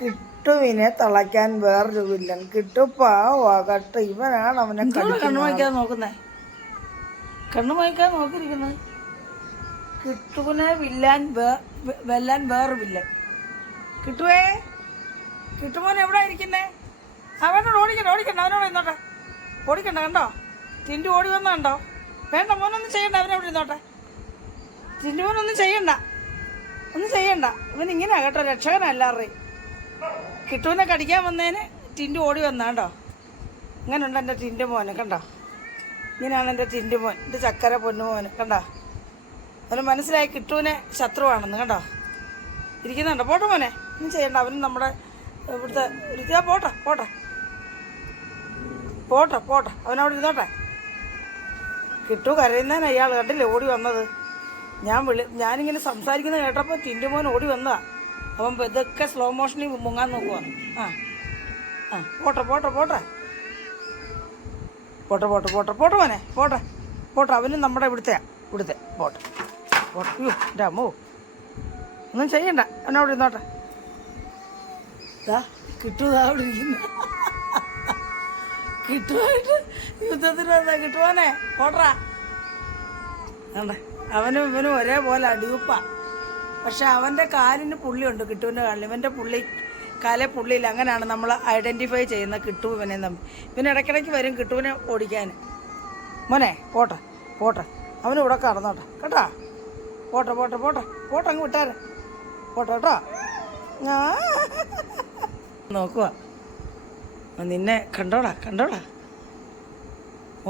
കിട്ടുവിനെ തളയ്ക്കാൻ വേറൊരു വില്ലൻ. കിട്ടു പാവാ കട്ട് ഇവനാണ് അവനെ കണ്ണു വായിക്കാതെ നോക്കുന്നേ? കണ്ണു വായിക്കാതെ നോക്കിയിരിക്കുന്നത് കിട്ടുവിനെ വില്ലാൻ വെല്ലാൻ വേറെ വില്ലൻ. കിട്ടുവേ? കിട്ടുമോൻ എവിടെ ഇരിക്കുന്നേ? അവനോട് ഓടിക്കണ്ട ഓടിക്കണ്ട അവനോട് ഇന്നോട്ടെ ഓടിക്കണ്ട കണ്ടോ? ടിൻഡു ഓടി വന്ന കണ്ടോ? വേണ്ട മോനൊന്നും ചെയ്യണ്ട അവനെവിടെ ഇരുന്നോട്ടെ. ടിൻഡു മോനൊന്നും ചെയ്യണ്ട. ഒന്നും ചെയ്യണ്ട. ഇവൻ ഇങ്ങനെയാ കേട്ടോ രക്ഷകനല്ലാറേ കിട്ടുവിനെ കടിക്കാൻ വന്നതിന് ടിൻഡു ഓടി വന്നാണ്ടോ? ഇങ്ങനെയുണ്ട് എന്റെ ടിൻഡു മോന് കണ്ടോ? ഇങ്ങനെയാണ് എന്റെ ടിൻഡു മോൻ എന്റെ ചക്കര പൊന്നു മോന് കണ്ടോ? അവന് മനസ്സിലായി കിട്ടുവിനെ ശത്രുവാണെന്ന് കണ്ടോ? ഇരിക്കുന്നുണ്ടോ? പോട്ടെ മോനെ ഒന്നും ചെയ്യണ്ട. അവനും നമ്മുടെ ഇവിടുത്തെ ഇരിക്കാ പോട്ടെ പോട്ടെ. പോട്ടെ പോട്ടെ. അവനവിടെ ഇരുന്നോട്ടെ. കിട്ടു കരയുന്നതിന് അയാൾ കണ്ടില്ലേ ഓടി വന്നത്? ഞാൻ വിളി ഞാനിങ്ങനെ സംസാരിക്കുന്നത് കേട്ടപ്പോൾ ടിന്റുമോൻ ഓടി വന്നതാ. അവൻ ഇതൊക്കെ സ്ലോ മോഷനിൽ മുങ്ങാൻ നോക്കുക ആ ആ പോട്ടെ പോട്ടെ പോട്ടെ. പോട്ടെ പോട്ടെ പോട്ടെ പോട്ടെ മോനെ പോട്ടെ പോട്ടെ. അവനും നമ്മുടെ ഇവിടുത്തെ ഇവിടുത്തെ പോട്ടെ പോട്ടെ. എന്റെ അമ്മോ. ഒന്നും ചെയ്യണ്ട എന്നോട് ഇരുന്നോട്ടെ. ഇരിക്കുന്നു. കിട്ടുമായിട്ട് യുദ്ധത്തിന് കിട്ടുവാനേ പോട്ടാ അവനും ഇവനും ഒരേപോലെ അടിയുപ്പ പക്ഷെ അവന്റെ കാലിന് പുള്ളിയുണ്ട് കിട്ടുവിന്റെ കാലിൽ ഇവന്റെ പുള്ളി കാലെ പുള്ളിയിൽ അങ്ങനെയാണ് നമ്മൾ ഐഡന്റിഫൈ ചെയ്യുന്ന കിട്ടു ഇവനെ തമ്മിൽ. പിന്നെ ഇടയ്ക്കിടയ്ക്ക് വരും കിട്ടുവിനെ ഓടിക്കാൻ. മോനെ പോട്ടെ പോട്ടെ. അവന് ഇവിടെ കടന്നോട്ടെ. കേട്ടാ? പോട്ടെ പോട്ടെ പോട്ടെ. പോട്ടെ അങ്ങ് വിട്ടാരെ. പോട്ടെ കേട്ടോ. നോക്കുക നിന്നെ കണ്ടോടാ കണ്ടോടാ.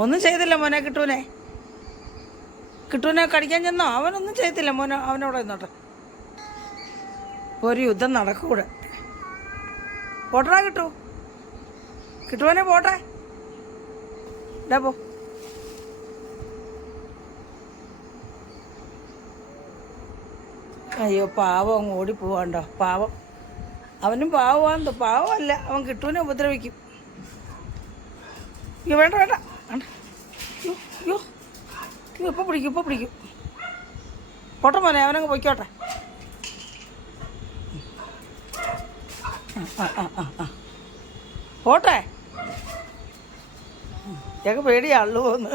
ഒന്നും ചെയ്തില്ല മോനെ കിട്ടുവിനെ. കിട്ടുവിനെ കടിക്കാൻ ചെന്നോ? അവനൊന്നും ചെയ്തില്ല മോനെ അവനോട് നിന്നോട്ടെ ഒരു യുദ്ധം നടക്കൂടെ? പോട്ടടാ കിട്ടൂ. കിട്ടുവാനെ പോട്ടെ. ഇതാ പോ. അയ്യോ പാവം അങ്ങ് ഓടിപ്പോവാണ്ടോ? പാവം. അവനും പാവമാണ് പാവമല്ല. അവൻ കിട്ടുവനെ ഉപദ്രവിക്കും. അയ്യോ വേണ്ട വേണ്ട. അയ്യോ പിടിക്കും ഇപ്പം പിടിക്കും. പോട്ടെ മോനെ അവനങ്ങ് പൊയ്ക്കോട്ടെ ആ, ആ, ആ, ആ. പോട്ടെ. ഞങ്ങൾക്ക് പേടിയാളു ഒന്ന്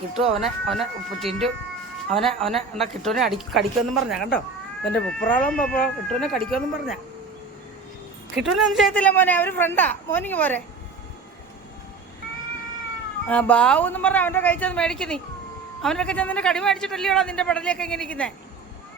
കിട്ടും അവനെ അവനെ ടിന്റു അവനെ അവനെ എന്നാ കിട്ടുവിനെ അടി കടിക്കുമെന്നും പറഞ്ഞ കണ്ടോ? അവന്റെ പുപ്പറാളും പപ്പോ കിട്ടുവിനെ കടിക്കുമെന്നും പറഞ്ഞ. കിട്ടുവനെ ഒന്നും ചെയ്യത്തില്ല മോനെ അവർ ഫ്രണ്ടാ മോനിക്ക് പോരെ. ബാവു എന്നും പറഞ്ഞ അവന്റെ കഴിച്ചത് മേടിക്കുന്നീ അവനൊക്കെ ചെന്നിട്ട് കടി മേടിച്ചിട്ടല്ലയോടാ നിന്റെ പടലിയൊക്കെ ഇങ്ങനെ ഇരിക്കുന്നേ.